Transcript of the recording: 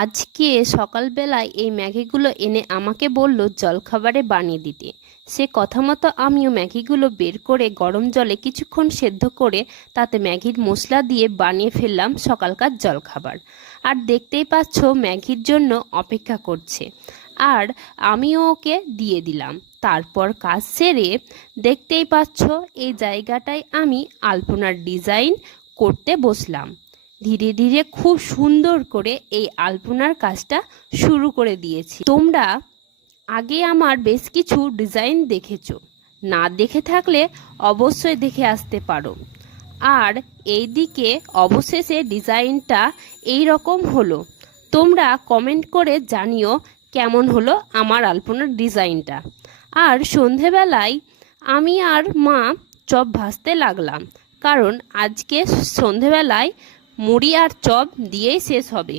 আজকে সকালবেলায় এই ম্যাগিগুলো এনে আমাকে বলল জলখাবারে বানিয়ে দিতে। সে কথা মতো আমিও ম্যাগিগুলো বের করে গরম জলে কিছুক্ষণ সেদ্ধ করে তাতে ম্যাগির মশলা দিয়ে বানিয়ে ফেললাম সকালকার জলখাবার। আর দেখতেই পাচ্ছ ম্যাগির জন্য অপেক্ষা করছে, আর আমিও ওকে দিয়ে দিলাম। তারপর কাজ সেরে দেখতেই পাচ্ছ এই জায়গাটায় আমি আলপনার ডিজাইন করতে বসলাম। ধীরে ধীরে খুব সুন্দর করে এই আলপনার কাজটা শুরু করে দিয়েছি। তোমরা আগে আমার বেশ কিছু ডিজাইন দেখেছো, না দেখে থাকলে অবশ্যই দেখে আসতে পারো। আর এইদিকে অবশেষে ডিজাইনটা এই রকম হলো। তোমরা কমেন্ট করে জানিও কেমন হলো আমার আলপনার ডিজাইনটা। আর সন্ধেবেলায় আমি আর মা চপ ভাজতে লাগলাম, কারণ আজকে সন্ধেবেলায় মুড়ি আর চপ দিয়েই শেষ হবে।